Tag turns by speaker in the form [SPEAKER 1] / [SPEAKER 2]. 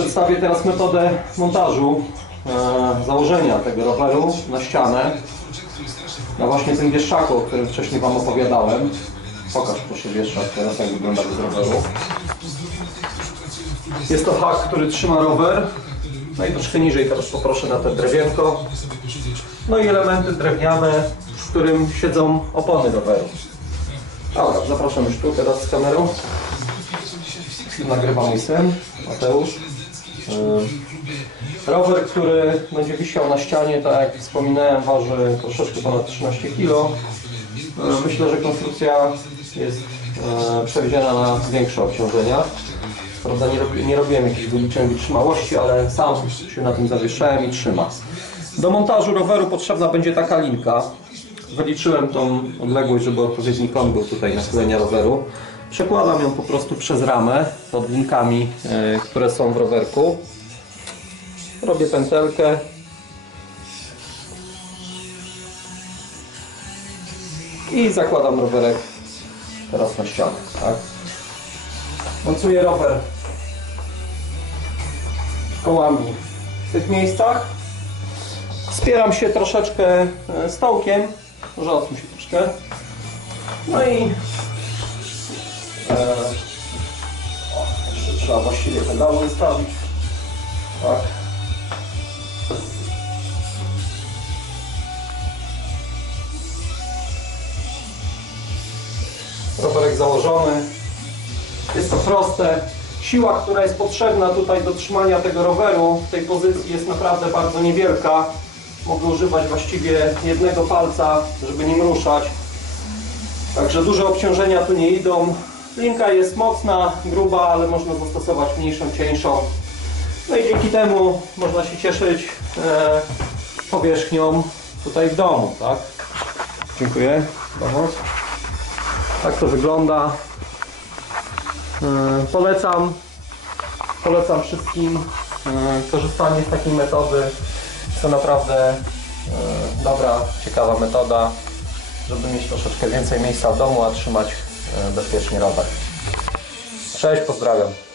[SPEAKER 1] Przedstawię teraz metodę montażu e, założenia tego roweru na ścianę na właśnie tym wieszaku, o którym wcześniej Wam opowiadałem. Pokaż proszę wieszak teraz jak wygląda bez roweru. Jest to hak, który trzyma rower. No i troszkę niżej teraz poproszę na te drewienko. No i elementy drewniane, w którym siedzą opony roweru. Dobra, zapraszam już tu teraz z kamerą. Nagrywa mój syn, Mateusz. Rower, który będzie wisiał na ścianie, tak jak wspominałem, waży troszeczkę ponad 13 kg. Myślę, że konstrukcja jest yy, przewidziana na większe obciążenia. Prawda, nie, nie robiłem jakichś wyliczeń wytrzymałości, ale sam się na tym zawieszałem i trzyma. Do montażu roweru potrzebna będzie taka linka. Wyliczyłem tą odległość, żeby odpowiedni kąt był tutaj nachylenia roweru. Przekładam ją po prostu przez ramę pod linkami, e, które są w rowerku. Robię pętelkę. I zakładam rowerek teraz na ścianę. Tak? Mocuję rower kołami w tych miejscach. Wspieram się troszeczkę e, stołkiem. Może odsuń się troszkę. No i trzeba właściwie pedały ustawić. Tak. Rowerek założony. Jest to proste. Siła, która jest potrzebna tutaj do trzymania tego roweru w tej pozycji jest naprawdę bardzo niewielka. Mogę używać właściwie jednego palca, żeby nim ruszać. Także duże obciążenia tu nie idą. Linka jest mocna, gruba, ale można zastosować mniejszą, cieńszą. No i dzięki temu można się cieszyć e, powierzchnią tutaj w domu, tak? Dziękuję. Pomoc. Tak to wygląda. E, Polecam, polecam wszystkim e, korzystanie z takiej metody. To naprawdę e, dobra, ciekawa metoda, żeby mieć troszeczkę więcej miejsca w domu, a trzymać bezpiecznie rower. Cześć, pozdrawiam.